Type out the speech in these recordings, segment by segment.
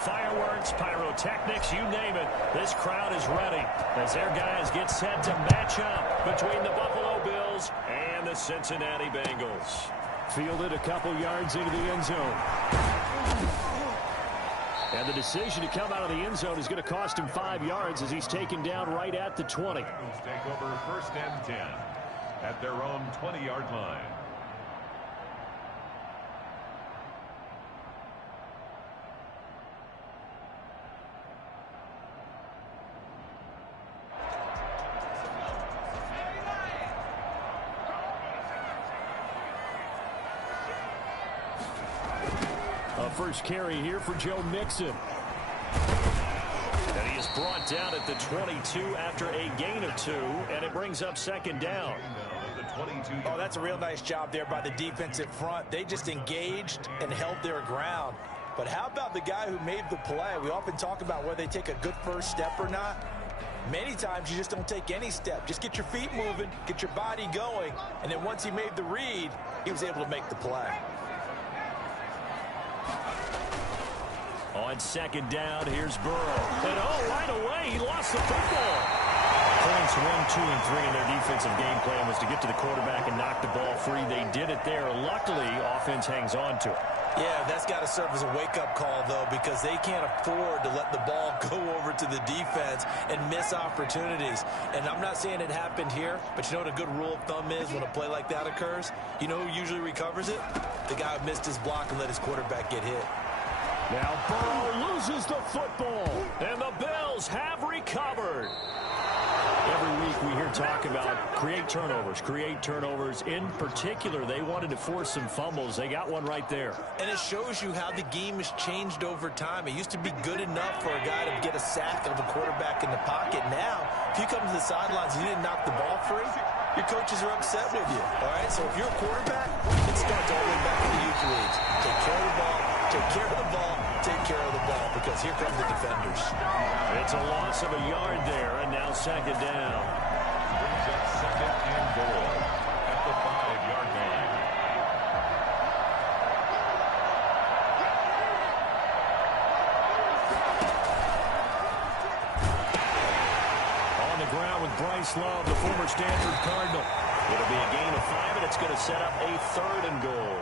Fireworks, pyrotechnics, you name it. This crowd is ready as their guys get set to match up between the Buffalo Bills and the Cincinnati Bengals. Fielded a couple yards into the end zone. And the decision to come out of the end zone is going to cost him 5 yards as he's taken down right at the 20. Take over 1st and 10 at their own 20-yard line. First carry here for Joe Mixon. And he is brought down at the 22 after a gain of 2, and it brings up 2nd down. Oh, that's a real nice job there by the defensive front. They just engaged and held their ground. But how about the guy who made the play? We often talk about whether they take a good first step or not. Many times you just don't take any step. Just get your feet moving, get your body going, and then once he made the read, he was able to make the play. On 2nd down, here's Burrow. And right away, he lost the football. Points 1, 2, and 3 in their defensive game plan was to get to the quarterback and knock the ball free. They did it there. Luckily, offense hangs on to it. Yeah, that's got to serve as a wake-up call, though, because they can't afford to let the ball go over to the defense and miss opportunities. And I'm not saying it happened here, but you know what a good rule of thumb is when a play like that occurs? You know who usually recovers it? The guy who missed his block and let his quarterback get hit. Now Burrow loses the football, and the Bills have recovered. Every week we hear talk about create turnovers. In particular, they wanted to force some fumbles. They got one right there. And it shows you how the game has changed over time. It used to be good enough for a guy to get a sack of a quarterback in the pocket. Now, if you come to the sidelines and you didn't knock the ball free, your coaches are upset with you. All right, so if you're a quarterback, it starts all the way back in the youth leagues. Take care of the ball, take care of the ball, take care of the ball, because here come the defenders. It's a loss of a yard there, and now 2nd down. Brings up 2nd and goal at the 5-yard line. On the ground with Bryce Love, the former Stanford Cardinal. It'll be a gain of 5, and it's going to set up a 3rd and goal.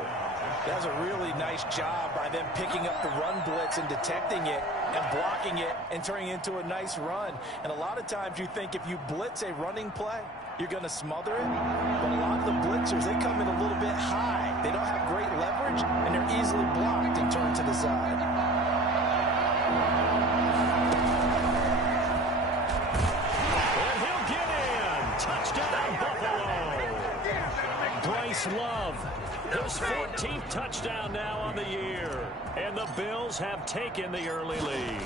That was a really nice job by them picking up the run blitz and detecting it and blocking it and turning it into a nice run. And a lot of times you think if you blitz a running play, you're going to smother it. But a lot of the blitzers, they come in a little bit high. They don't have great leverage, and they're easily blocked and turned to the side. And he'll get in. Touchdown, Buffalo. Bryce Love. His 14th touchdown now on the year. And the Bills have taken the early lead.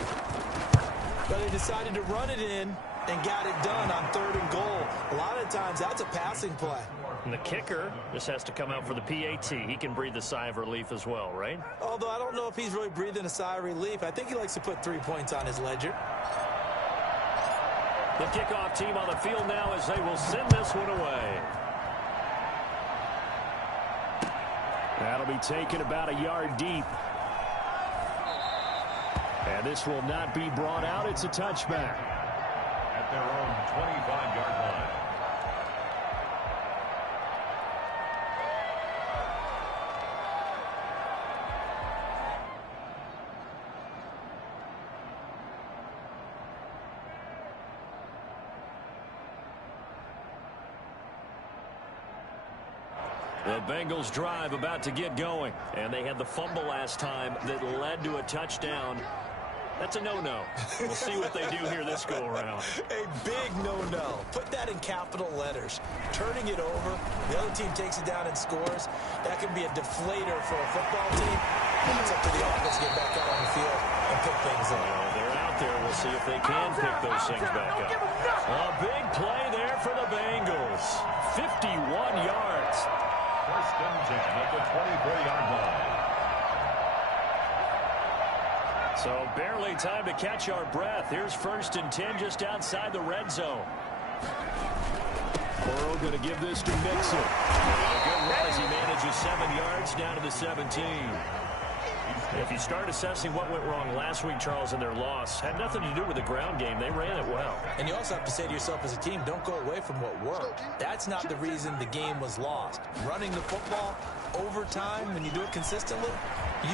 But they decided to run it in and got it done on 3rd and goal. A lot of times that's a passing play. And the kicker just has to come out for the PAT. He can breathe a sigh of relief as well, right? Although I don't know if he's really breathing a sigh of relief. I think he likes to put 3 points on his ledger. The kickoff team on the field now as they will send this one away. That'll be taken about a yard deep. And this will not be brought out. It's a touchback. At their own 25-yard line. The Bengals drive about to get going. And they had the fumble last time that led to a touchdown. That's a no-no. We'll see what they do here this go-around. A big no-no. Put that in capital letters. Turning it over, the other team takes it down and scores. That can be a deflator for a football team. And it's up to the offense to get back out on the field and pick things up. They're out there. We'll see if they can pick those things back up. A big play there for the Bengals. 51 yards. 1st and 10 at the 24-yard line. So barely time to catch our breath. Here's 1st and 10 just outside the red zone. Burrow going to give this to Mixon. A good run as he manages 7 yards down to the 17. If you start assessing what went wrong last week, Charles, in their loss, had nothing to do with the ground game. They ran it well. And you also have to say to yourself as a team, don't go away from what worked. That's not the reason the game was lost. Running the football over time, when you do it consistently,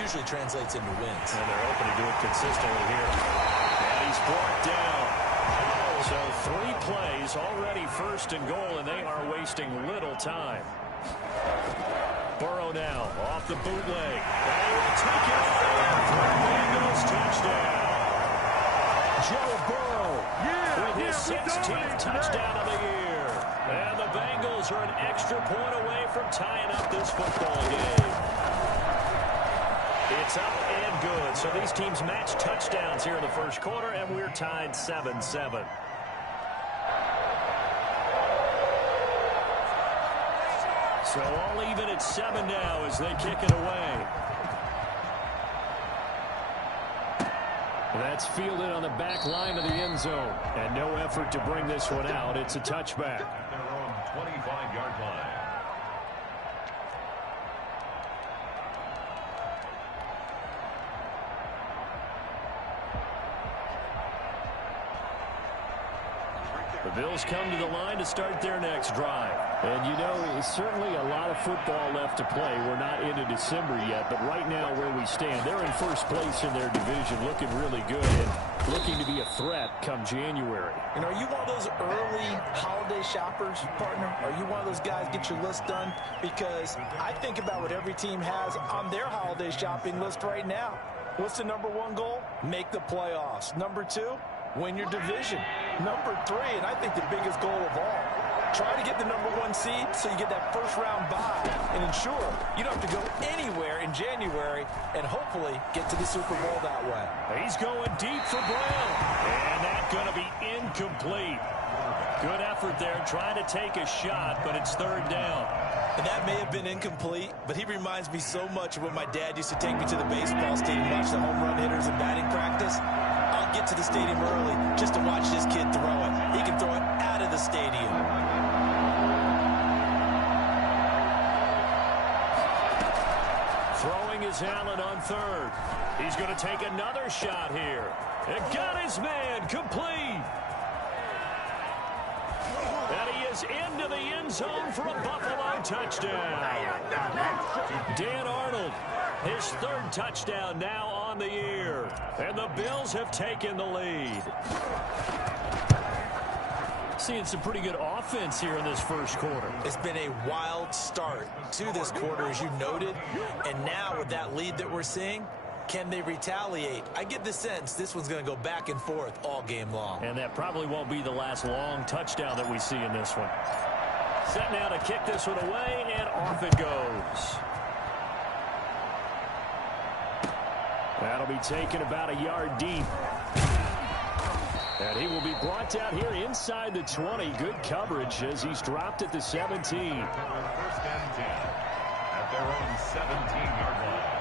usually translates into wins. And they're hoping to do it consistently here. And he's brought down. So 3 plays, already first and goal, and they are wasting little time. Burrow now, off the bootleg. They will take it over for a Bengals touchdown. Joe Burrow with his 16th touchdown of the year. And the Bengals are an extra point away from tying up this football game. It's up and good. So these teams match touchdowns here in the first quarter, and we're tied 7-7. So all even at 7 now as they kick it away. That's fielded on the back line of the end zone. And no effort to bring this one out. It's a touchback. At their own 25-yard line. The Bills come to the line to start their next drive. And, you know, it's certainly a lot of football left to play. We're not into December yet, but right now where we stand, they're in first place in their division, looking really good and looking to be a threat come January. And are you one of those early holiday shoppers, partner? Are you one of those guys get your list done? Because I think about what every team has on their holiday shopping list right now. What's the number 1 goal? Make the playoffs. Number 2, win your division. Number 3, and I think the biggest goal of all, try to get the number 1 seed so you get that first-round bye and ensure you don't have to go anywhere in January and hopefully get to the Super Bowl that way. He's going deep for Brown. And that's going to be incomplete. Good effort there, trying to take a shot, but it's 3rd down. And that may have been incomplete, but he reminds me so much of when my dad used to take me to the baseball stadium, watch the home run hitters and batting practice. I'll get to the stadium early just to watch this kid throw it. He can throw it out of the stadium. Throwing is Allen on 3rd. He's going to take another shot here. And got his man complete. And he is into the end zone for a Buffalo touchdown. Dan Arnold, his 3rd touchdown now on the year. And the Bills have taken the lead. Seeing some pretty good offense here in this first quarter. It's been a wild start to this quarter, as you noted. And now with that lead that we're seeing, can they retaliate? I get the sense this one's going to go back and forth all game long. And that probably won't be the last long touchdown that we see in this one. Set now to kick this one away, and off it goes. That'll be taken about a yard deep. And he will be brought down here inside the 20. Good coverage as he's dropped at the 17. 1st and 10 at their own 17-yard line.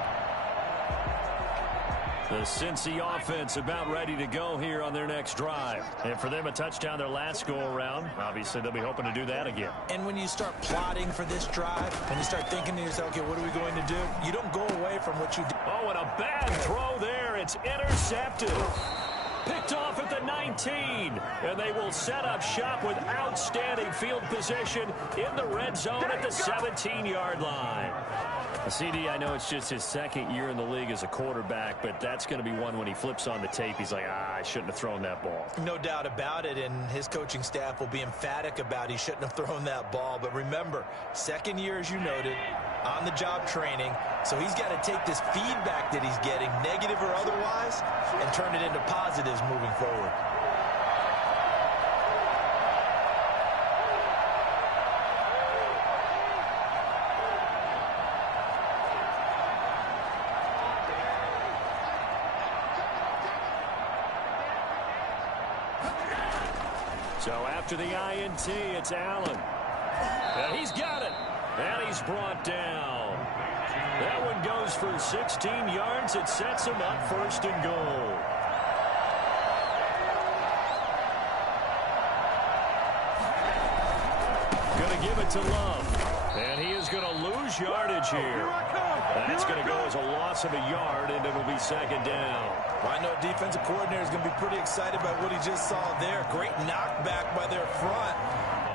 The Cincy offense about ready to go here on their next drive. And for them, a touchdown their last go-around. Obviously, they'll be hoping to do that again. And when you start plotting for this drive, and you start thinking to yourself, okay, what are we going to do? You don't go away from what you do. Oh, and a bad throw there. It's intercepted. Picked off at the 19. And they will set up shop with outstanding field position in the red zone at the 17-yard line. CD, I know it's just his 2nd year in the league as a quarterback, but that's going to be one when he flips on the tape. He's like, I shouldn't have thrown that ball. No doubt about it, and his coaching staff will be emphatic about he shouldn't have thrown that ball. But remember, 2nd year, as you noted, on-the-job training. So he's got to take this feedback that he's getting, negative or otherwise, and turn it into positives moving forward. So after the INT, it's Allen. And he's got it. And he's brought down. That one goes for 16 yards. It sets him up 1st and goal. Going to give it to Love. And he is going to lose yardage here. That's going to go as a loss of a yard, and it'll be second down. Well, I know defensive coordinator is going to be pretty excited by what he just saw there. Great knockback by their front.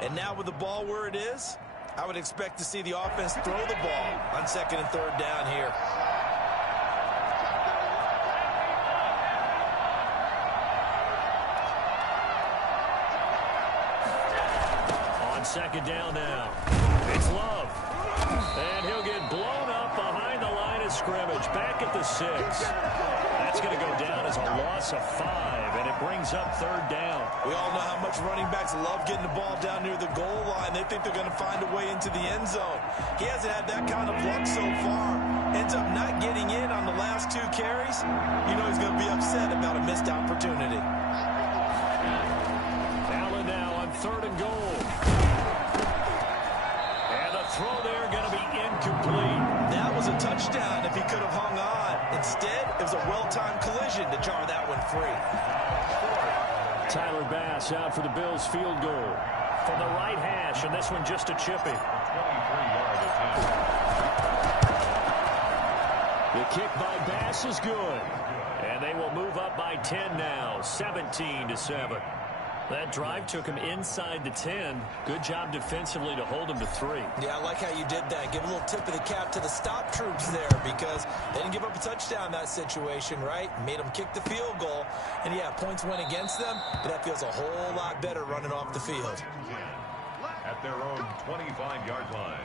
And now with the ball where it is, I would expect to see the offense throw the ball on second and third down here. On second down now, it's Love. And he'll get blown up behind the line of scrimmage, back at the 6. That's going to go down as a loss of 5, and it brings up third down. We all know how much running backs love getting the ball down near the goal line. They think they're going to find a way into the end zone. He hasn't had that kind of luck so far. Ends up not getting in on the last 2 carries. You know he's going to be upset about a missed opportunity. Allen now on third and goal. And the throw there going to be incomplete. That was a touchdown if he could have hung on. Instead, it was a well-timed collision to jar that one free. Tyler Bass out for the Bills field goal. From the right hash, and this one just a chippy. 23-yard attempt. The kick by Bass is good. And they will move up by 10 now, 17-7. That drive took him inside the 10. Good job defensively to hold him to 3. Yeah, I like how you did that. Give a little tip of the cap to the stop troops there because they didn't give up a touchdown in that situation, right? Made them kick the field goal. And, yeah, points went against them, but that feels a whole lot better running off the field. At their own 25-yard line.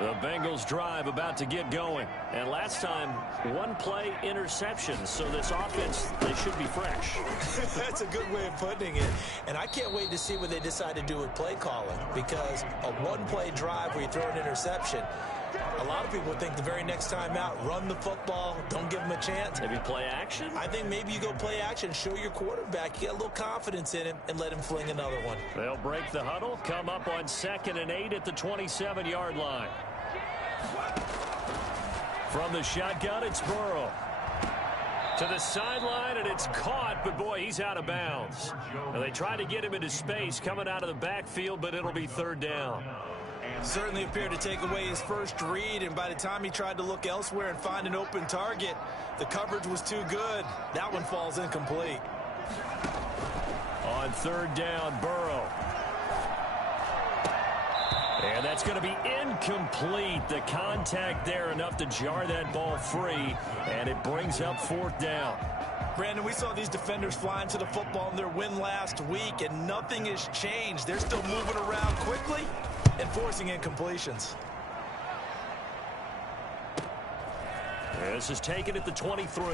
The Bengals drive about to get going. And last time, 1 play interception. So this offense, they should be fresh. That's a good way of putting it. And I can't wait to see what they decide to do with play calling because a 1-play drive where you throw an interception, a lot of people think the very next time out, run the football, don't give them a chance. Maybe play action? I think maybe you go play action, show your quarterback, you get a little confidence in him, and let him fling another one. They'll break the huddle, come up on 2nd and 8 at the 27-yard line. From the shotgun, it's Burrow. To the sideline, and it's caught, but boy, he's out of bounds. Now, they try to get him into space coming out of the backfield, but it'll be third down. Certainly appeared to take away his first read, and by the time he tried to look elsewhere and find an open target, the coverage was too good. That one falls incomplete. On third down, Burrow. And that's going to be incomplete. The contact there enough to jar that ball free, and it brings up fourth down. Brandon, we saw these defenders flying to the football in their win last week, and nothing has changed. They're still moving around quickly and forcing incompletions. This is taken at the 23.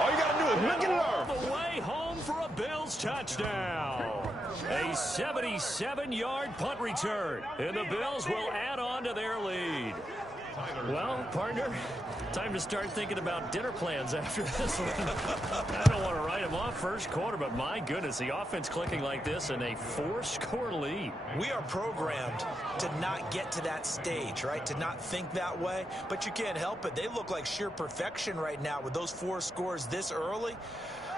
All you got to do is look at All the way home for a Bills touchdown. A 77-yard punt return, and the Bills will add on to their lead. Well, partner, time to start thinking about dinner plans after this one. I don't want to write them off first quarter, but my goodness, the offense clicking like this in a 4-score lead. We are programmed to not get to that stage, right? To not think that way, but you can't help it. They look like sheer perfection right now with those 4 scores this early.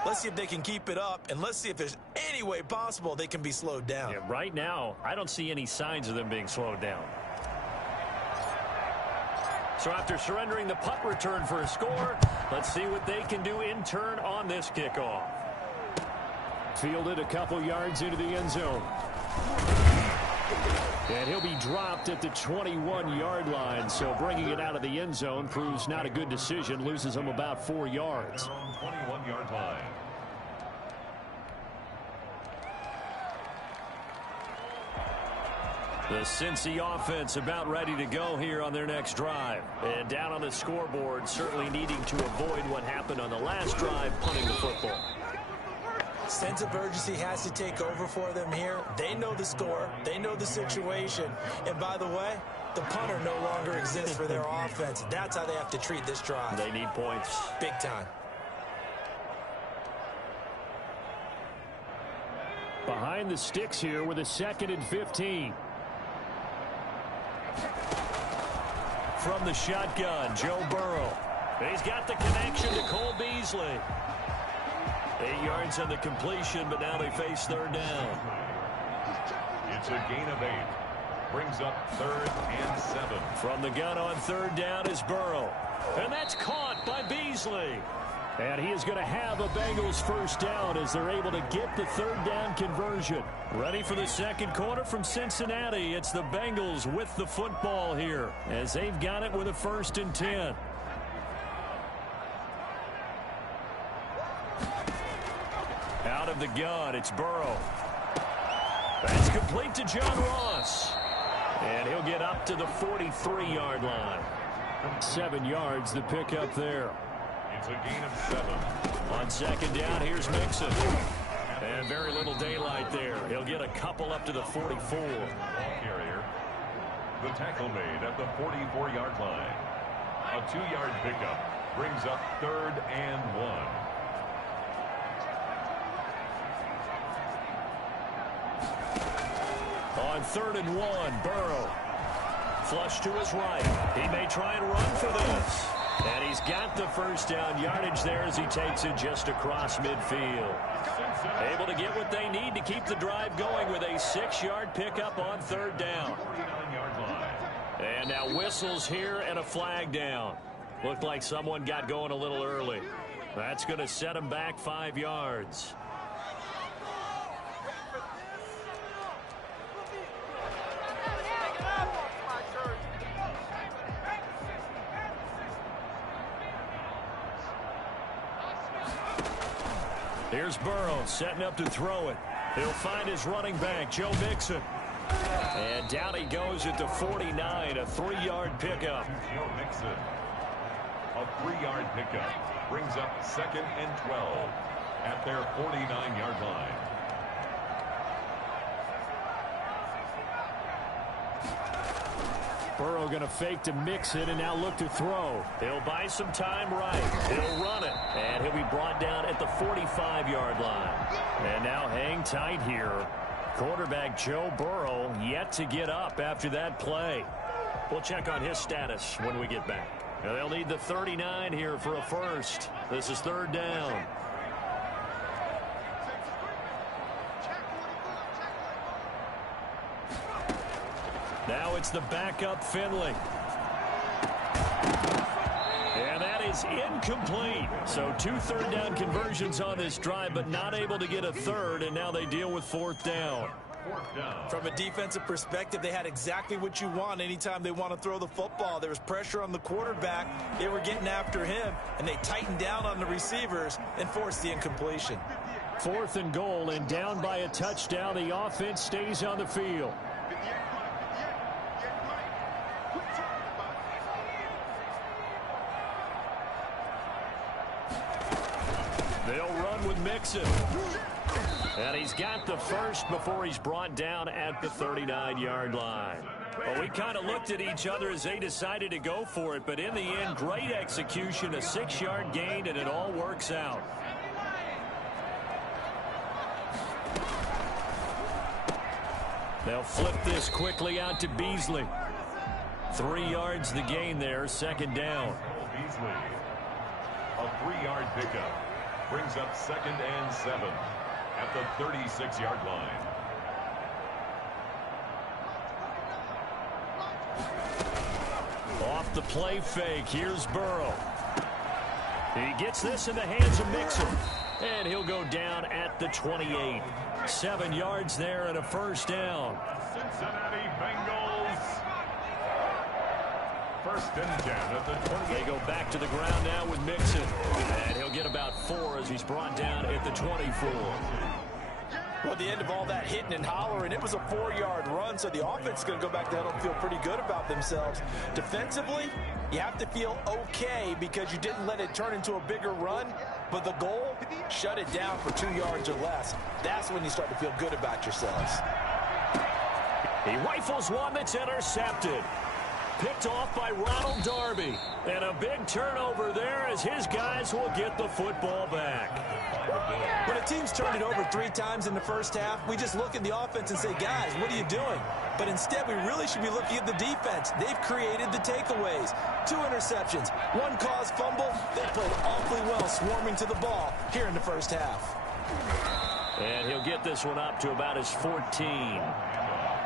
Let's see if they can keep it up, and let's see if there's any way possible they can be slowed down. Yeah, right now, I don't see any signs of them being slowed down. So after surrendering the punt return for a score, let's see what they can do in turn on this kickoff. Fielded a couple yards into the end zone. And he'll be dropped at the 21-yard line, so bringing it out of the end zone proves not a good decision, loses him about 4 yards. 21-yard line. The Cincy offense about ready to go here on their next drive. And down on the scoreboard, certainly needing to avoid what happened on the last drive, punting the football. Sense of urgency has to take over for them here. They know the score. They know the situation. And by the way, the punter no longer exists for their offense. That's how they have to treat this drive. They need points. Big time. Behind the sticks here with a 2nd and 15. from the shotgun, Joe Burrow. He's got the connection to Cole Beasley. 8 yards on the completion, but now they face third down. It's a gain of 8. Brings up 3rd and 7. From the gun on third down is Burrow. And that's caught by Beasley. And he is going to have a Bengals first down as they're able to get the third down conversion. Ready for the second quarter from Cincinnati. It's the Bengals with the football here as they've got it with a 1st and 10. Out of the gun, it's Burrow. That's complete to John Ross. And he'll get up to the 43-yard line. 7 yards, the pickup there. It's a gain of 7. On second down, here's Mixon. And very little daylight there. He'll get a couple up to the 44. Ball carrier. The tackle made at the 44-yard line. A 2-yard pickup brings up 3rd and 1. On 3rd and 1, Burrow. Flush to his right. He may try and run for this. And he's got the first down yardage there as he takes it just across midfield. Able to get what they need to keep the drive going with a 6-yard pickup on third down. And now whistles here and a flag down. Looked like someone got going a little early. That's going to set him back 5 yards. Here's Burrow setting up to throw it. He'll find his running back, Joe Mixon. And down he goes at the 49, a 3-yard pickup. Joe Mixon. A 3-yard pickup brings up 2nd and 12 at their 49-yard line. Burrow going to fake to Mixon and now look to throw. He'll buy some time right. He'll run it. And he'll be brought down at the 45-yard line. And now hang tight here. Quarterback Joe Burrow yet to get up after that play. We'll check on his status when we get back. Now they'll need the 39 here for a first. This is third down. Now it's the backup Finley. And that is incomplete. So 2 third down conversions on this drive, but not able to get a third, and now they deal with 4th down. From a defensive perspective, they had exactly what you want anytime they want to throw the football. There was pressure on the quarterback. They were getting after him, and they tightened down on the receivers and forced the incompletion. 4th and goal, and down by a touchdown. The offense stays on the field. They'll run with Mixon. And he's got the first before he's brought down at the 39-yard line. Well, we kind of looked at each other as they decided to go for it, but in the end, great execution, a 6-yard gain, and it all works out. They'll flip this quickly out to Beasley. 3 yards the gain there, second down. Beasley. A 3-yard pickup brings up 2nd and 7 at the 36-yard line. Off the play fake, here's Burrow. He gets this in the hands of Mixon. And he'll go down at the 28. 7 yards there and a first down. Cincinnati Bengals. 1st and 10 at the 28. They go back to the ground now with Mixon. And he'll get about 4 as he's brought down at the 24. Well, at the end of all that hitting and hollering, it was a 4-yard run, so the offense is going to go back down and feel pretty good about themselves. Defensively, you have to feel okay because you didn't let it turn into a bigger run, but the goal, shut it down for 2 yards or less. That's when you start to feel good about yourselves. He rifles one that's intercepted. Picked off by Ronald Darby. And a big turnover there as his guys will get the football back. When a team's turned it over 3 times in the first half, we just look at the offense and say, guys, what are you doing? But instead, we really should be looking at the defense. They've created the takeaways. 2 interceptions, 1 caused fumble. They played awfully well swarming to the ball here in the first half. And he'll get this one up to about his 14.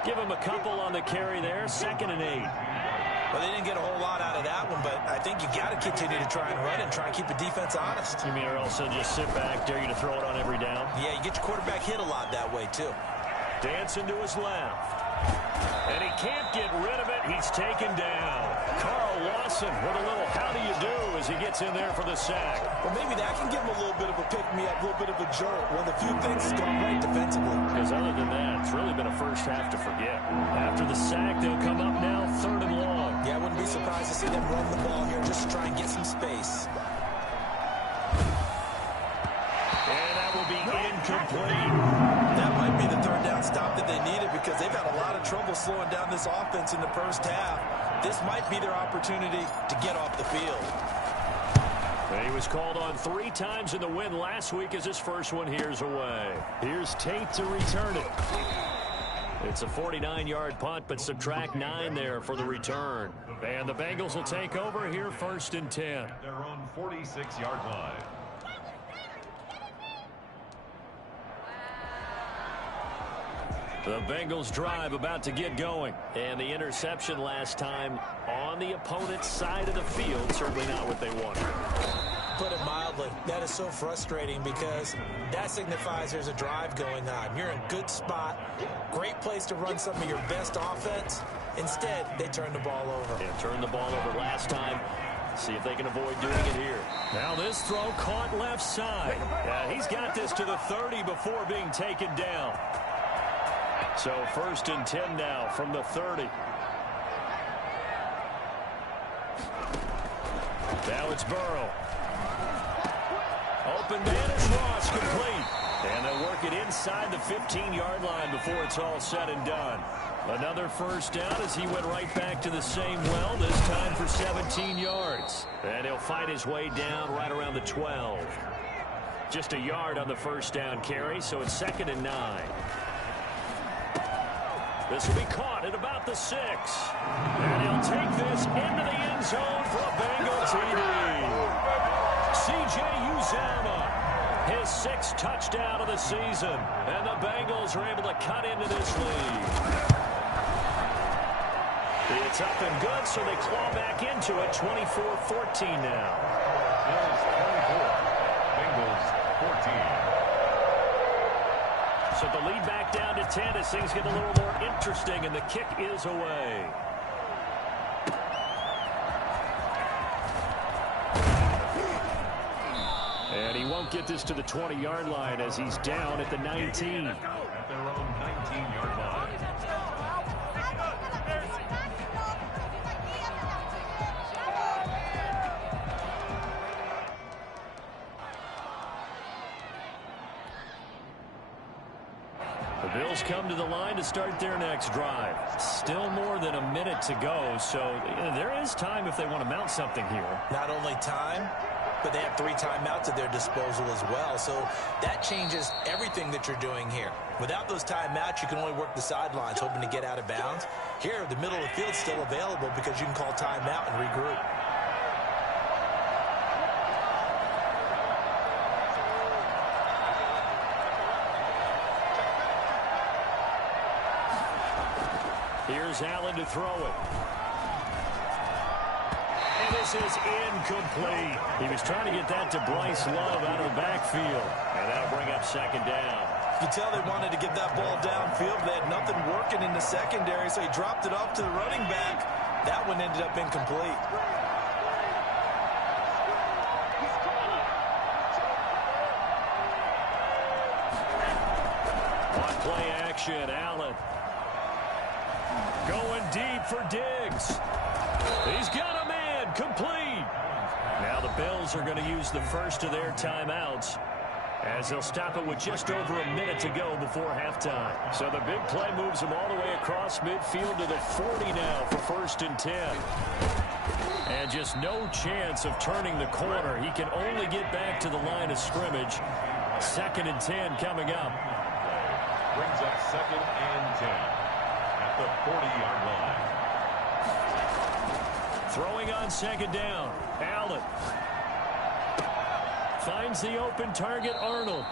Give him a couple on the carry there, 2nd and 8. Well, they didn't get a whole lot out of that one, but I think you got to continue to try and run and try and keep the defense honest. You mean or else they'll just sit back, dare you to throw it on every down? Yeah, you get your quarterback hit a lot that way, too. Dancing to his left. And he can't get rid of it. He's taken down. Carl Lawson with a little how do you do as he gets in there for the sack. Well, maybe that can give him a little bit of a pick-me-up, a little bit of a jolt. One of the few things that's gone right defensively. Because other than that, it's really been a first half to forget. After the sack, they'll come up now 3rd and long. Yeah, I wouldn't be surprised to see them run the ball here just to try and get some space. And that will be incomplete. That might be the 3rd down stop that they needed because they've had a lot of trouble slowing down this offense in the first half. This might be their opportunity to get off the field. He was called on 3 times in the win last week as his first one here's away. Here's Tate to return it. It's a 49-yard punt, but subtract 9 there for the return. And the Bengals will take over here 1st and 10. Their own 46-yard line. The Bengals drive about to get going. And the interception last time on the opponent's side of the field. Certainly not what they wanted. Put it mildly, that is so frustrating because that signifies there's a drive going on. You're in a good spot, great place to run some of your best offense. Instead, they turn the ball over. Yeah, turned the ball over last time. See if they can avoid doing it here. Now this throw caught left side. He's got this to the 30 before being taken down. So 1st and 10 now from the 30. Now it's Burrow. Open man is Ross, complete. And they'll work it inside the 15-yard line before it's all said and done. Another 1st down as he went right back to the same well, this time for 17 yards. And he'll fight his way down right around the 12. Just a yard on the 1st down carry, so it's 2nd and 9. This will be caught at about the 6. And he'll take this into the end zone for a Bengal TD. C.J. Uzomah, his 6th touchdown of the season. And the Bengals are able to cut into this lead. It's up and good, so they claw back into it. 24-14 now. Bills 24. Bengals 14. So the lead back down to 10 as things get a little more interesting, and the kick is away. And he won't get this to the 20-yard line as he's down at the 19. At their own 19-yard line. The Bills come to the line to start their next drive. Still more than a minute to go, so there is time if they want to mount something here. Not only time, but they have 3 timeouts at their disposal as well. So that changes everything that you're doing here. Without those timeouts, you can only work the sidelines, hoping to get out of bounds. Here, the middle of the field is still available because you can call timeout and regroup. Here's Allen to throw it. And this is incomplete. He was trying to get that to Bryce Love out of the backfield. And that'll bring up 2nd down. You can tell they wanted to get that ball downfield. They had nothing working in the secondary, so he dropped it off to the running back. That one ended up incomplete. On play action, Allen. Going deep for Diggs. He's got a man, complete. Now the Bills are going to use the first of their timeouts. As they'll stop it with just over a minute to go before halftime. So the big play moves them all the way across midfield to the 40 now for 1st and 10. And just no chance of turning the corner. He can only get back to the line of scrimmage. 2nd and 10 coming up. Brings up 2nd and 10 at the 40-yard line. Throwing on 2nd down. Allen finds the open target, Arnold.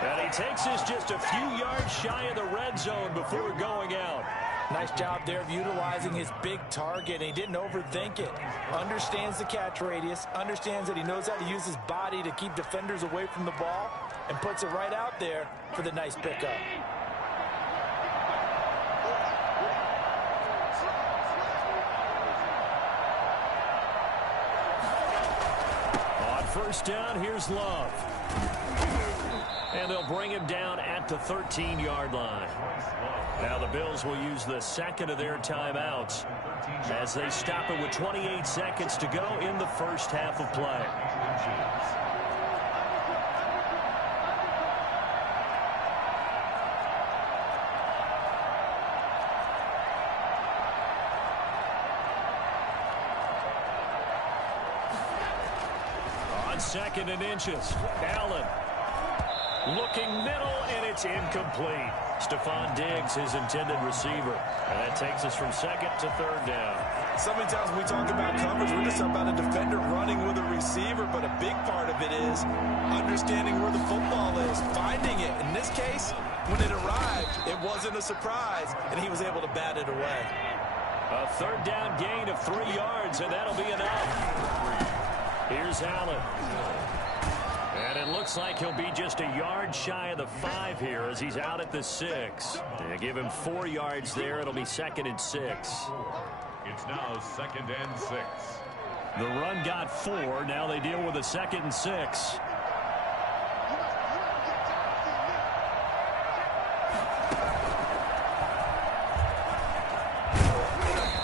And he takes this just a few yards shy of the red zone before going out. Nice job there of utilizing his big target. He didn't overthink it. Understands the catch radius. Understands that he knows how to use his body to keep defenders away from the ball. And puts it right out there for the nice pickup. On 1st down, here's Love. And they'll bring him down at the 13-yard line. Now the Bills will use the 2nd of their timeouts as they stop it with 28 seconds to go in the first half of play. On 2nd and inches, Allen looking middle, and it's incomplete. Stephon Diggs, his intended receiver. And that takes us from 2nd to 3rd down. So many times when we talk about coverage, we're just talking about a defender running with a receiver, but a big part of it is understanding where the football is, finding it. In this case, when it arrived, it wasn't a surprise, and he was able to bat it away. A 3rd down gain of 3 yards, and that'll be enough. Here's Allen. And it looks like he'll be just a yard shy of the 5 here as he's out at the 6. They give him 4 yards there. It'll be 2nd and 6. It's now 2nd and 6. The run got 4. Now they deal with a 2nd and 6.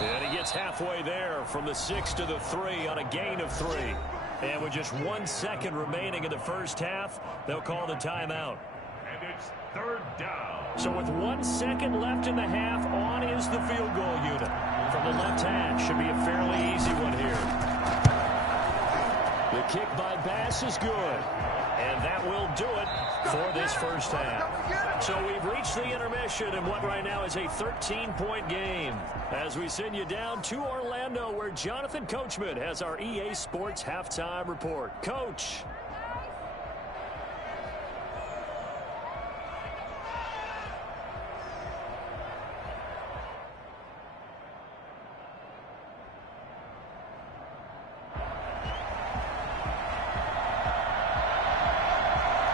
And he gets halfway there from the 6 to the 3 on a gain of 3. And with just 1 second remaining in the first half, they'll call the timeout. And it's 3rd down. So with 1 second left in the half, on is the field goal unit. From the left hash, should be a fairly easy one here. The kick by Bass is good. And that will do it for this first half. So we've reached the intermission in what right now is a 13-point game. As we send you down to Orlando, where Jonathan Coachman has our EA Sports halftime report. Coach.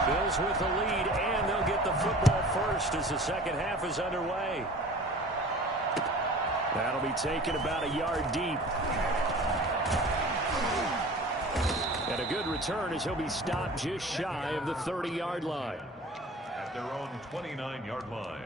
Bills with the lead, and they'll get the football first as the second half is underway. That'll be taken about a yard deep. And a good return as he'll be stopped just shy of the 30-yard line. At their own 29-yard line.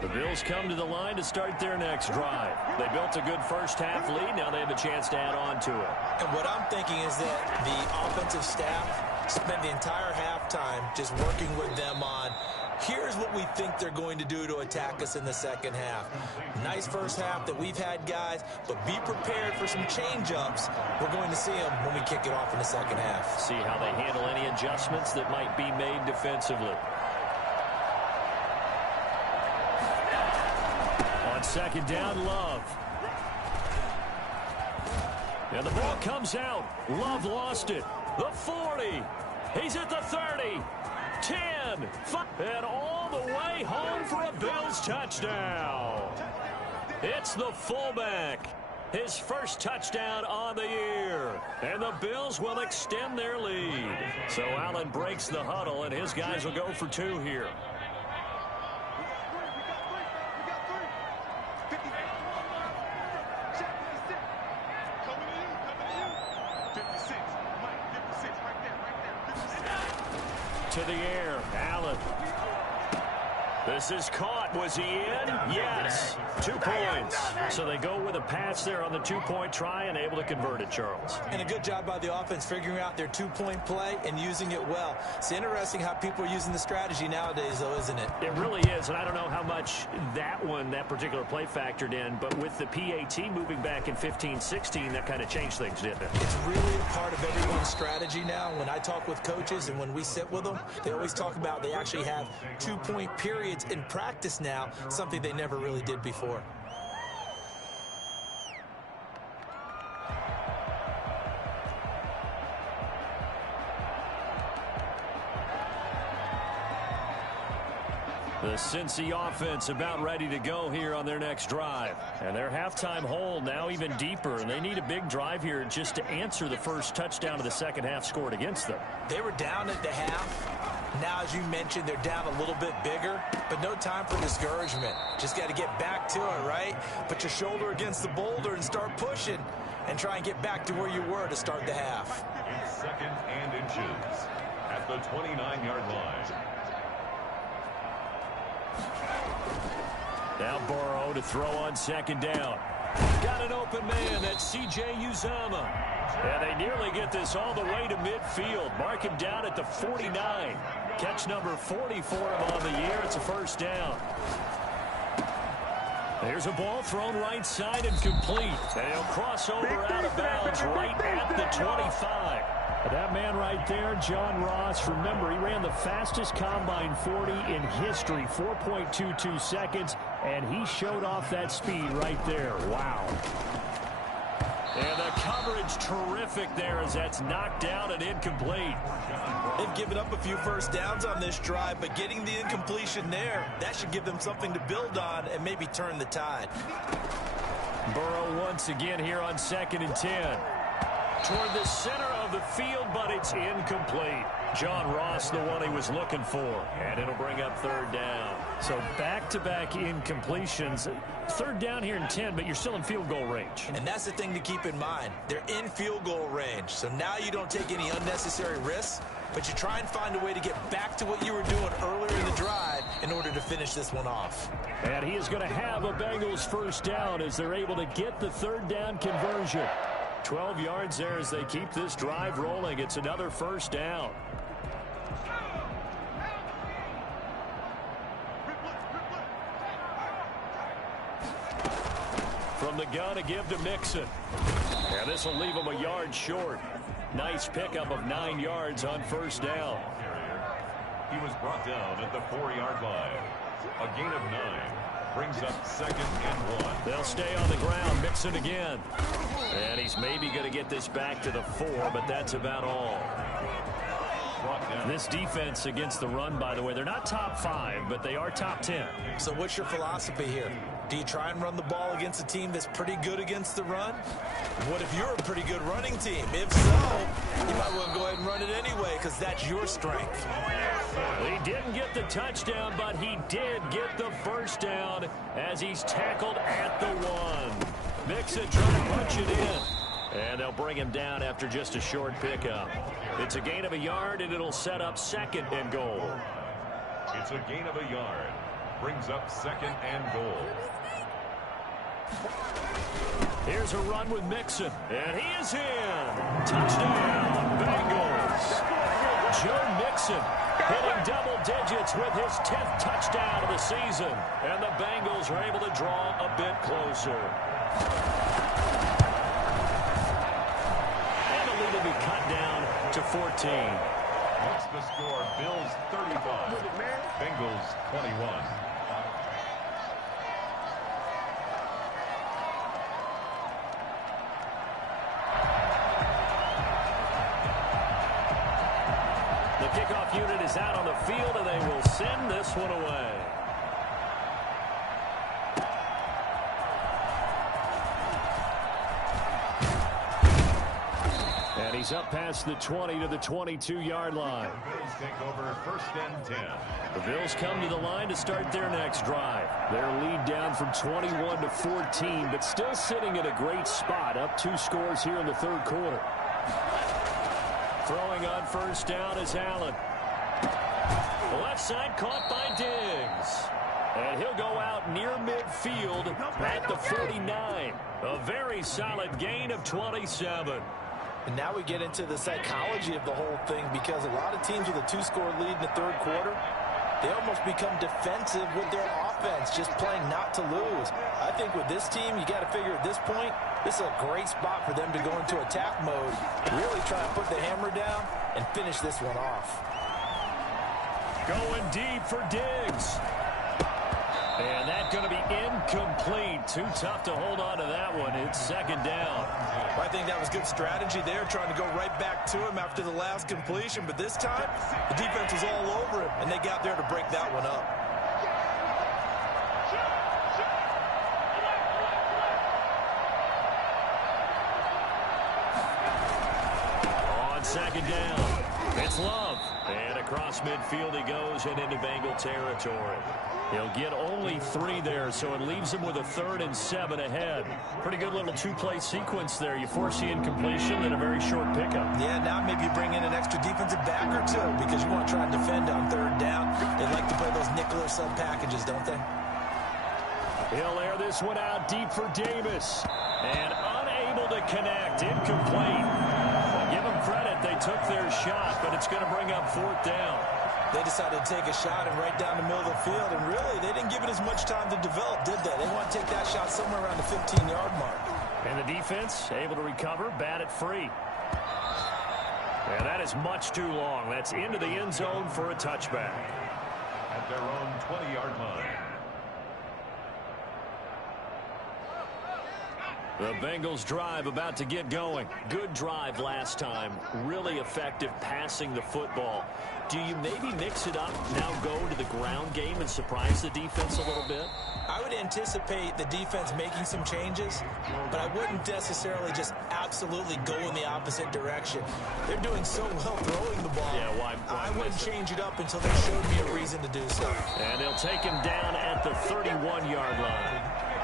The Bills come to the line to start their next drive. They built a good first half lead. Now they have a chance to add on to it. And what I'm thinking is that the offensive staff spent the entire halftime just working with them on, here's what we think they're going to do to attack us in the second half. Nice first half that we've had, guys, but be prepared for some change-ups. We're going to see them when we kick it off in the second half. See how they handle any adjustments that might be made defensively. Second down, Love. And the ball comes out. Love lost it. The 40. He's at the 30. 10. 5, and all the way home for a Bills touchdown. It's the fullback. His first touchdown on the year. And the Bills will extend their lead. So Allen breaks the huddle, and his guys will go for 2 here. To the air, Allen. This is caught. Was he in? Yes. 2 points. So they go with a pass there on the 2-point try and able to convert it, Charles. And a good job by the offense figuring out their 2-point play and using it well. It's interesting how people are using the strategy nowadays, though, isn't it? It really is, and I don't know how much that particular play factored in, but with the PAT moving back in 15-16, that kind of changed things, didn't it? It's really a part of everyone's strategy now. When I talk with coaches and when we sit with them, they always talk about they actually have 2-point periods in practice now, something they never really did before. The Cincy offense about ready to go here on their next drive. And their halftime hole now even deeper, and they need a big drive here just to answer the first touchdown of the second half scored against them. They were down at the half. Now, as you mentioned, they're down a little bit bigger, but no time for discouragement. Just got to get back to it, right? Put your shoulder against the boulder and start pushing and try and get back to where you were to start the half. It's 2nd and inches at the 29-yard line. Now Burrow to throw on 2nd down. Got an open man. That's C.J. Uzomah. And they nearly get this all the way to midfield. Mark him down at the 49. Catch number 40 for him on the year. It's a first down. There's a ball thrown right side and complete. And he'll cross over out of bounds right at the 25. That man right there, John Ross, remember, he ran the fastest combine 40 in history, 4.22 seconds, and he showed off that speed right there. Wow. And the coverage terrific there as that's knocked down and incomplete. They've given up a few first downs on this drive, but getting the incompletion there, that should give them something to build on and maybe turn the tide. Burrow once again here on 2nd and 10. Toward the center of the field, but it's incomplete. John Ross, the one he was looking for, and it'll bring up 3rd down. So back-to-back incompletions. 3rd down here in 10, but you're still in field goal range. And that's the thing to keep in mind. They're in field goal range, so now you don't take any unnecessary risks, but you try and find a way to get back to what you were doing earlier in the drive in order to finish this one off. And he is going to have a Bengals first down as they're able to get the 3rd down conversion. 12 yards there as they keep this drive rolling. It's another first down. From the gun, a give to Mixon. And this will leave him a yard short. Nice pickup of 9 yards on first down. He was brought down at the 4-yard line. A gain of 9. Brings up 2nd and 1. They'll stay on the ground. Mixon again. And he's maybe going to get this back to the 4, but that's about all. This defense against the run, by the way, they're not top 5, but they are top 10. So what's your philosophy here? Do you try and run the ball against a team that's pretty good against the run? What if you're a pretty good running team? If so, you might want to go ahead and run it anyway because that's your strength. He didn't get the touchdown, but he did get the first down as he's tackled at the 1. Mixon trying to punch it in. And they'll bring him down after just a short pickup. It's a gain of a yard, and it'll set up 2nd and goal. It's a gain of a yard. Brings up 2nd and goal. Here's a run with Mixon, and he is in. Touchdown, Bengals. Joe Mixon hitting double digits with his 10th touchdown of the season, and the Bengals are able to draw a bit closer. And the lead will be cut down to 14. What's the score? Bills 35. Bengals 21. The kickoff unit is out on the field, and they will send this one away. And he's up past the 20 to the 22-yard line. The Bills take over 1st and 10. The Bills come to the line to start their next drive. Their lead down from 21 to 14, but still sitting at a great spot, up 2 scores here in the 3rd quarter. Throwing on first down is Allen. The left side caught by Diggs. And he'll go out near midfield at the 49. A very solid gain of 27. And now we get into the psychology of the whole thing, because a lot of teams with a 2-score lead in the third quarter, they almost become defensive with their offense, just playing not to lose. I think with this team, you got to figure at this point, this is a great spot for them to go into attack mode, really try to put the hammer down and finish this one off. Going deep for Diggs. And that's going to be incomplete. Too tough to hold on to that one. It's second down. I think that was good strategy there, trying to go right back to him after the last completion. But this time, the defense was all over him, and they got there to break that one up. On second down, it's Love. And across midfield he goes and into Bengal territory. He'll get only 3 there, so it leaves him with a 3rd and 7 ahead. Pretty good little 2-play sequence there. You force the incompletion and a very short pickup. Yeah, now maybe you bring in an extra defensive back or two, because you want to try and defend on 3rd down. They like to play those nickel or sub packages, don't they? He'll air this one out deep for Davis. And unable to connect. Incomplete. Well, give them credit. They took their shot, but it's going to bring up 4th down. They decided to take a shot and right down the middle of the field, and really, they didn't give it as much time to develop, did they? They want to take that shot somewhere around the 15-yard mark. And the defense able to recover, bat it free. And that is much too long. That's into the end zone for a touchback. At their own 20-yard line. The Bengals drive about to get going. Good drive last time. Really effective passing the football. Do you maybe mix it up, now go to the ground game and surprise the defense a little bit? I would anticipate the defense making some changes, but I wouldn't necessarily just absolutely go in the opposite direction. They're doing so well throwing the ball. Yeah, why I wouldn't change it up until they showed me a reason to do so. And they'll take him down at the 31-yard line.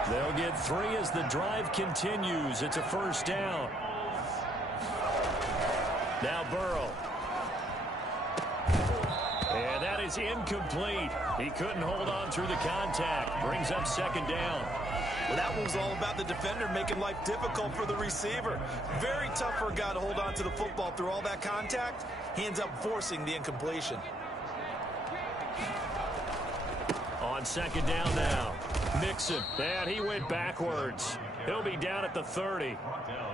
They'll get 3 as the drive continues. It's a 1st down. Now Burrow. And that is incomplete. He couldn't hold on through the contact. Brings up 2nd down. Well, that one was all about the defender making life difficult for the receiver. Very tough for a guy to hold on to the football through all that contact. He ends up forcing the incompletion. On 2nd down now. Mixon. And he went backwards. He'll be down at the 30.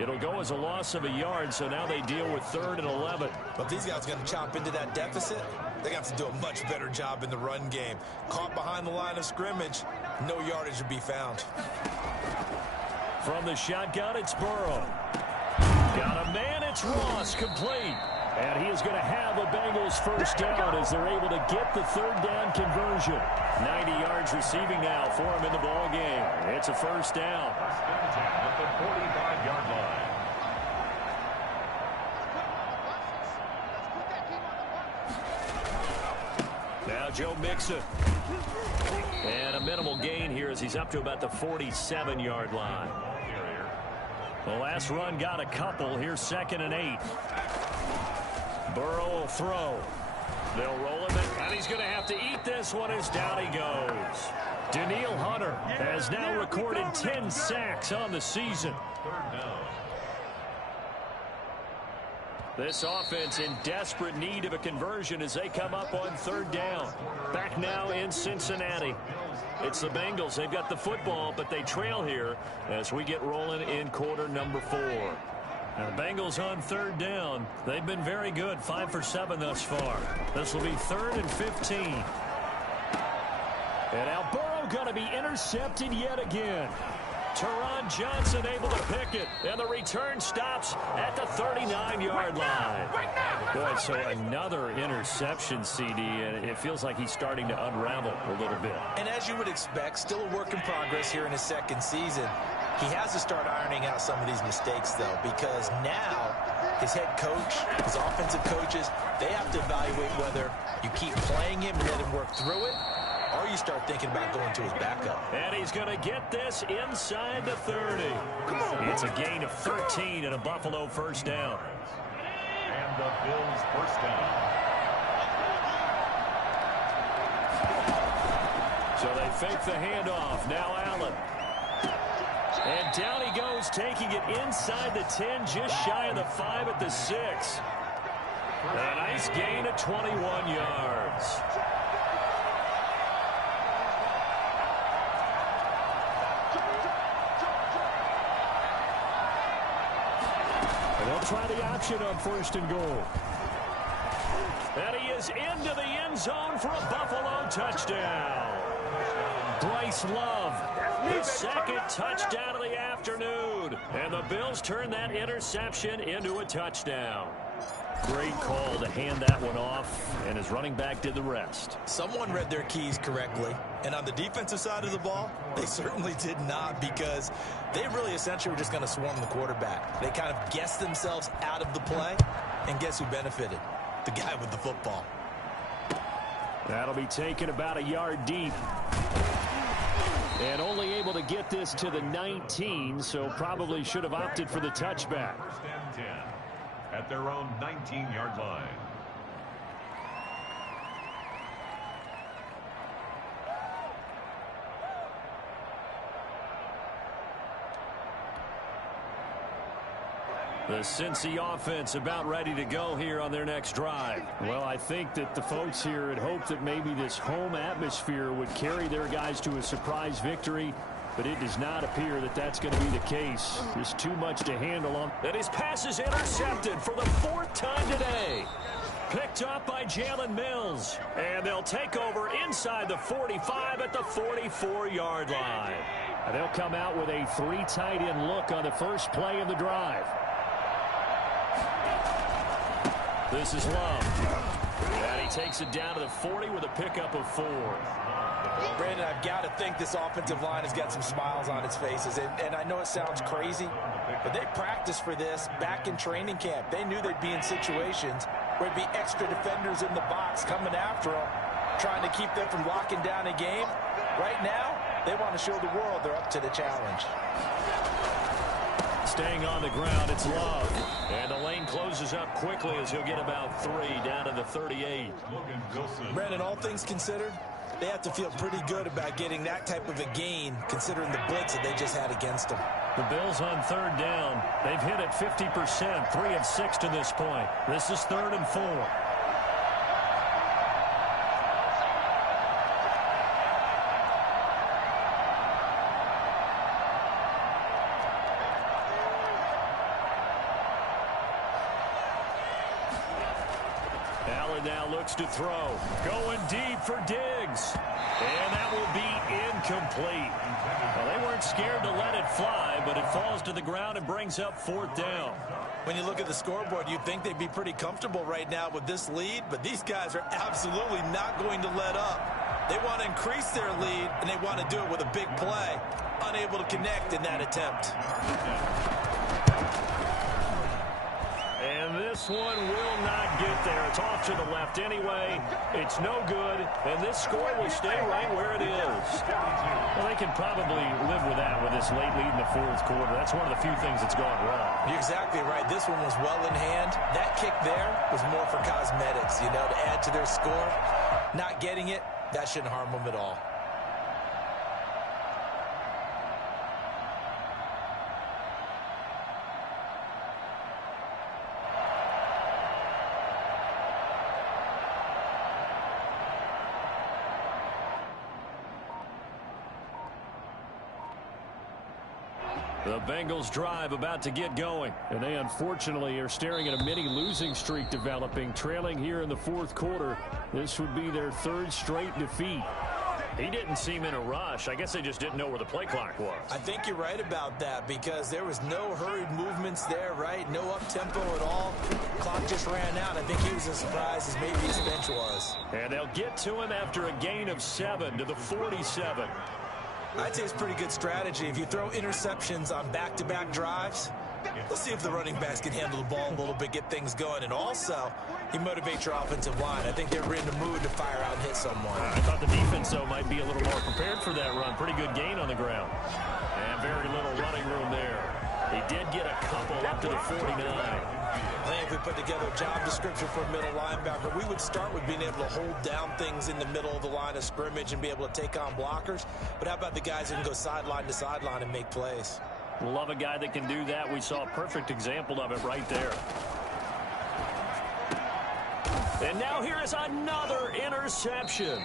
It'll go as a loss of a yard, so now they deal with 3rd and 11. But these guys are going to chop into that deficit. They got to do a much better job in the run game. Caught behind the line of scrimmage, no yardage to be found. From the shotgun, it's Burrow. Got a man, it's Ross, complete. And he is going to have a Bengals 1st down as they're able to get the 3rd down conversion. 90 yards receiving now for him in the ball game. It's a 1st down. At the 45-yard line. Now Joe Mixon. And a minimal gain here as he's up to about the 47-yard line. The last run got a couple. Here's 2nd and 8. Burrow will throw. They'll roll him, and he's going to have to eat this one as down he goes. Danielle Hunter has now recorded 10 sacks on the season. 3rd down. This offense in desperate need of a conversion as they come up on 3rd down. Back now in Cincinnati. It's the Bengals. They've got the football, but they trail here as we get rolling in quarter number 4. Now the Bengals on 3rd down. They've been very good, 5 for 7 thus far. This will be 3rd and 15. And now Burrow going to be intercepted yet again. Teron Johnson able to pick it, and the return stops at the 39-yard line. Boy, so another interception, CD, and it feels like he's starting to unravel a little bit. And as you would expect, still a work in progress here in his 2nd season. He has to start ironing out some of these mistakes, though, because now his head coach, his offensive coaches, they have to evaluate whether you keep playing him and let him work through it, or you start thinking about going to his backup. And he's going to get this inside the 30. Come on. It's a gain of 13 and a Buffalo 1st down. And the Bills 1st down. So they fake the handoff. Now Allen. And down he goes, taking it inside the 10, just shy of the 5 at the 6. A nice gain of 21 yards. And they'll try the option on 1st and goal. And he is into the end zone for a Buffalo touchdown. Bryce Love, his second touchdown of the afternoon. And the Bills turn that interception into a touchdown. Great call to hand that one off, and his running back did the rest. Someone read their keys correctly, and on the defensive side of the ball, they certainly did not, because they really essentially were just going to swarm the quarterback. They kind of guessed themselves out of the play, and guess who benefited? The guy with the football. That'll be taken about a yard deep. And only able to get this to the 19, so probably should have opted for the touchback. 1st and 10 at their own 19-yard line. The Cincy offense about ready to go here on their next drive. Well, I think that the folks here had hoped that maybe this home atmosphere would carry their guys to a surprise victory, but it does not appear that that's going to be the case. There's too much to handle on. And his pass is intercepted for the 4th time today. Picked up by Jalen Mills. And they'll take over inside the 45 at the 44-yard line. And they'll come out with a 3 tight end look on the first play of the drive. This is Love. And he takes it down to the 40 with a pickup of 4. Brandon, I've got to think this offensive line has got some smiles on its faces. And I know it sounds crazy, but they practiced for this back in training camp. They knew they'd be in situations where there'd be extra defenders in the box coming after them, trying to keep them from locking down a game. Right now, they want to show the world they're up to the challenge. Staying on the ground, it's Love. And the lane closes up quickly as he'll get about 3 down to the 38. Brandon, all things considered, they have to feel pretty good about getting that type of a gain, considering the blitz that they just had against them. The Bills on 3rd down. They've hit it 50%, 3 of 6 to this point. This is 3rd and 4. Now looks to throw. Going deep for Diggs. And that will be incomplete. Well, they weren't scared to let it fly, but it falls to the ground and brings up 4th down. When you look at the scoreboard, you'd think they'd be pretty comfortable right now with this lead, but these guys are absolutely not going to let up. They want to increase their lead, and they want to do it with a big play. Unable to connect in that attempt. And this one will not get there. It's off to the left anyway. It's no good. And this score will stay right where it is. Well, they can probably live with that with this late lead in the 4th quarter. That's one of the few things that's gone wrong. You're exactly right. This one was well in hand. That kick there was more for cosmetics, you know, to add to their score. Not getting it, that shouldn't harm them at all. The Bengals drive about to get going. And they unfortunately are staring at a mini losing streak developing, trailing here in the 4th quarter. This would be their 3rd straight defeat. He didn't seem in a rush. I guess they just didn't know where the play clock was. I think you're right about that, because there was no hurried movements there, right? No up-tempo at all. Clock just ran out. I think he was as surprised as maybe his bench was. And they'll get to him after a gain of 7 to the 47. I'd say it's pretty good strategy. If you throw interceptions on back-to-back drives, let's see if the running backs can handle the ball a little bit, get things going. And also, he motivates your offensive line. I think they're in the mood to fire out and hit someone. I thought the defense, though, might be a little more prepared for that run. Pretty good gain on the ground. And very little running room there. He did get a couple up to the 49. I think if we put together a job description for a middle linebacker, we would start with being able to hold down things in the middle of the line of scrimmage and be able to take on blockers. But how about the guys who can go sideline to sideline and make plays? Love a guy that can do that. We saw a perfect example of it right there. And now here is another interception.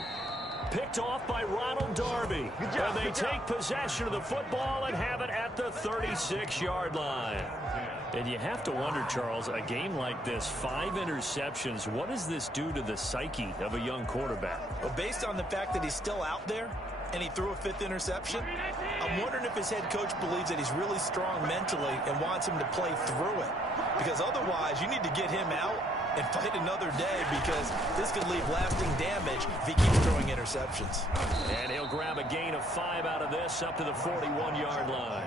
Picked off by Ronald Darby. And they take possession of the football and have it at the 36-yard line. And you have to wonder, Charles, a game like this, 5 interceptions, what does this do to the psyche of a young quarterback? Well, based on the fact that he's still out there and he threw a 5th interception, I'm wondering if his head coach believes that he's really strong mentally and wants him to play through it. Because otherwise, you need to get him out and fight another day, because this could leave lasting damage if he keeps throwing interceptions. And he'll grab a gain of 5 out of this up to the 41-yard line.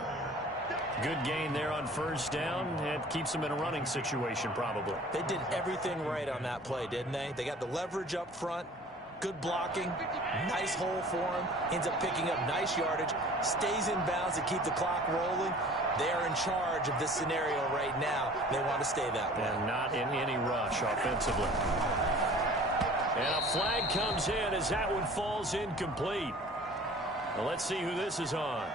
Good gain there on first down. It keeps him in a running situation probably. They did everything right on that play, didn't they? They got the leverage up front, good blocking, nice hole for him, ends up picking up nice yardage, stays in bounds to keep the clock rolling. They're in charge of this scenario right now. They want to stay that way. And not in any rush offensively. And a flag comes in as that one falls incomplete. Well, let's see who this is on.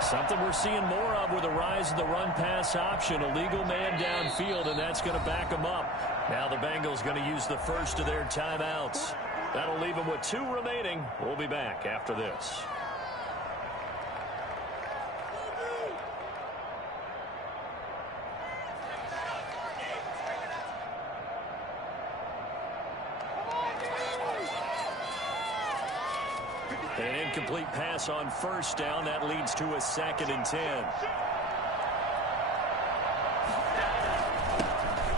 Something we're seeing more of with the rise of the run-pass option. A legal man downfield, and that's going to back them up. Now the Bengals going to use the first of their timeouts. That'll leave them with 2 remaining. We'll be back after this. An incomplete pass on first down. That leads to a 2nd and 10.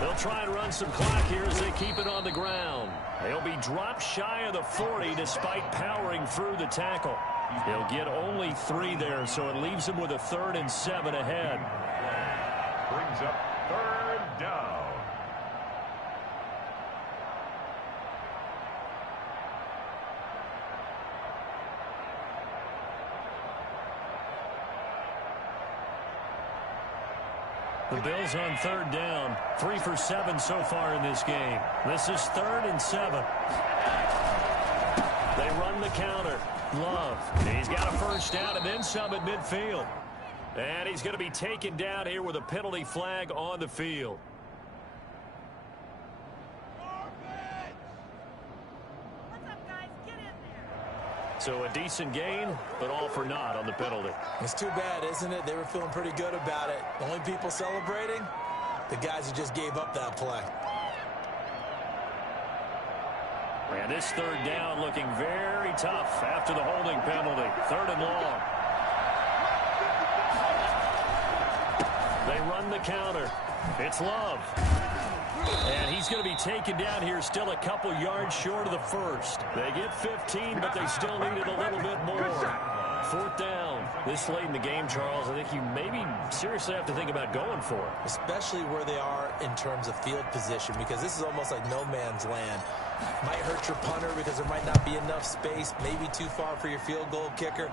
They'll try and run some clock here as they keep it on the ground. They'll be dropped shy of the 40 despite powering through the tackle. They'll get only 3 there, so it leaves them with a 3rd and 7 ahead. Brings up 3rd down. The Bills on 3rd down. 3 for 7 so far in this game. This is 3rd and 7. They run the counter. Love. He's got a first down and then some at midfield. And he's going to be taken down here with a penalty flag on the field. So a decent gain, but all for naught on the penalty. It's too bad, isn't it? They were feeling pretty good about it. The only people celebrating, the guys who just gave up that play. And this 3rd down looking very tough after the holding penalty. 3rd and long. They run the counter. It's Love. And he's going to be taken down here still a couple yards short of the first. They get 15, but they still needed a little bit more. 4th down. This late in the game, Charles, I think you maybe seriously have to think about going for it. Especially where they are in terms of field position, because this is almost like no man's land. Might hurt your punter because there might not be enough space, maybe too far for your field goal kicker.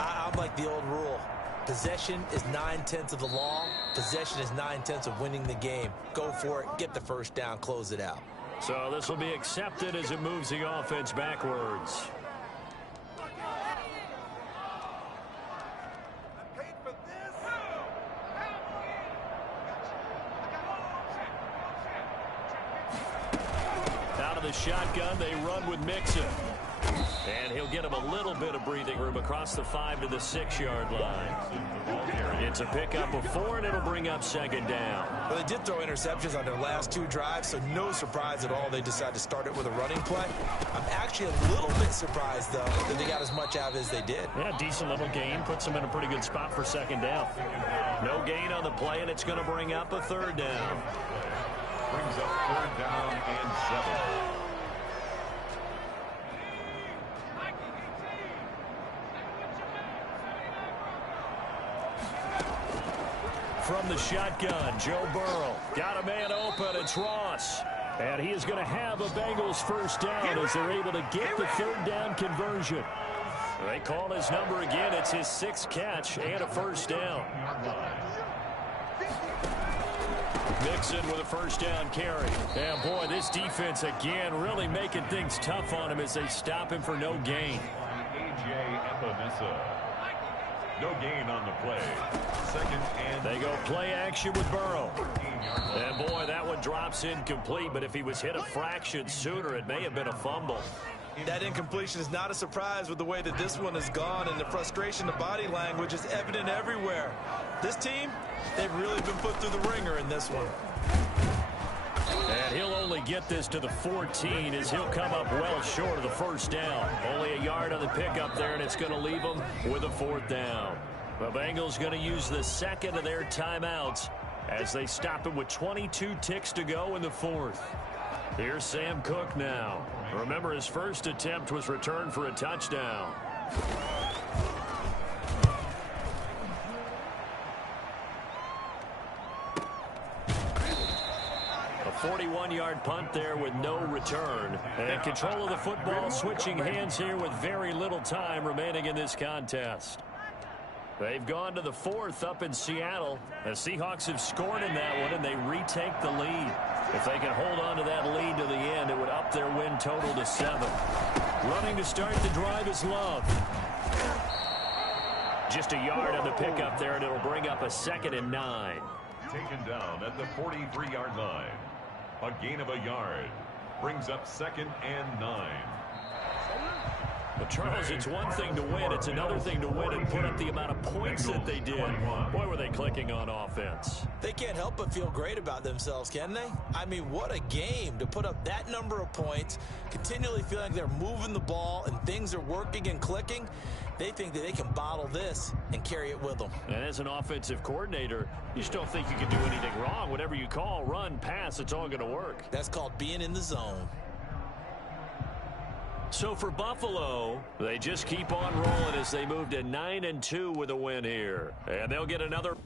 I'm like the old rule. Possession is 9/10 of the law. Possession is 9/10 of winning the game. Go for it, get the first down, close it out. So this will be accepted as it moves the offense backwards. Out of the shotgun, they run with Mixon. And he'll get him a little bit of breathing room across the 5 to the 6-yard line. It's a pickup of 4, and it'll bring up 2nd down. Well, they did throw interceptions on their last 2 drives, so no surprise at all they decided to start it with a running play. I'm actually a little bit surprised, though, that they got as much out of it as they did. Yeah, decent little gain. Puts them in a pretty good spot for 2nd down. No gain on the play, and it's going to bring up a 3rd down. Brings up 3rd down and 7. From the shotgun, Joe Burrow. Got a man open. It's Ross. And he is going to have a Bengals first down as they're able to get the third down conversion. They call his number again. It's his 6th catch and a first down. Mixon with a first down carry. And, boy, this defense again really making things tough on him as they stop him for no gain. No gain on the play. Second and they go play action with Burrow. And, boy, that one drops incomplete, but if he was hit a fraction sooner, it may have been a fumble. That incompletion is not a surprise with the way that this one has gone, and the frustration, the body language is evident everywhere. This team, they've really been put through the ringer in this one. And he'll only get this to the 14 as he'll come up well short of the first down. Only a yard on the pickup there, and it's going to leave them with a 4th down. The Bengals going to use the second of their timeouts as they stop him with 22 ticks to go in the 4th. Here's Sam Cook now. Remember, his first attempt was returned for a touchdown. A 41-yard punt there with no return. And control of the football switching hands here with very little time remaining in this contest. They've gone to the 4th up in Seattle. The Seahawks have scored in that one, and they retake the lead. If they can hold on to that lead to the end, it would up their win total to 7. Running to start the drive is Love. Just a yard on the pickup there, and it'll bring up a 2nd and 9. Taken down at the 43-yard line. A gain of a yard. Brings up 2nd and 9. But, Charles, it's one thing to win. It's another thing to win and put up the amount of points that they did. Boy, were they clicking on offense. They can't help but feel great about themselves, can they? I mean, what a game to put up that number of points, continually feeling like they're moving the ball and things are working and clicking. They think that they can bottle this and carry it with them. And as an offensive coordinator, you just don't think you can do anything wrong. Whatever you call, run, pass, it's all going to work. That's called being in the zone. So for Buffalo, they just keep on rolling as they move to 9-2 with a win here. And they'll get another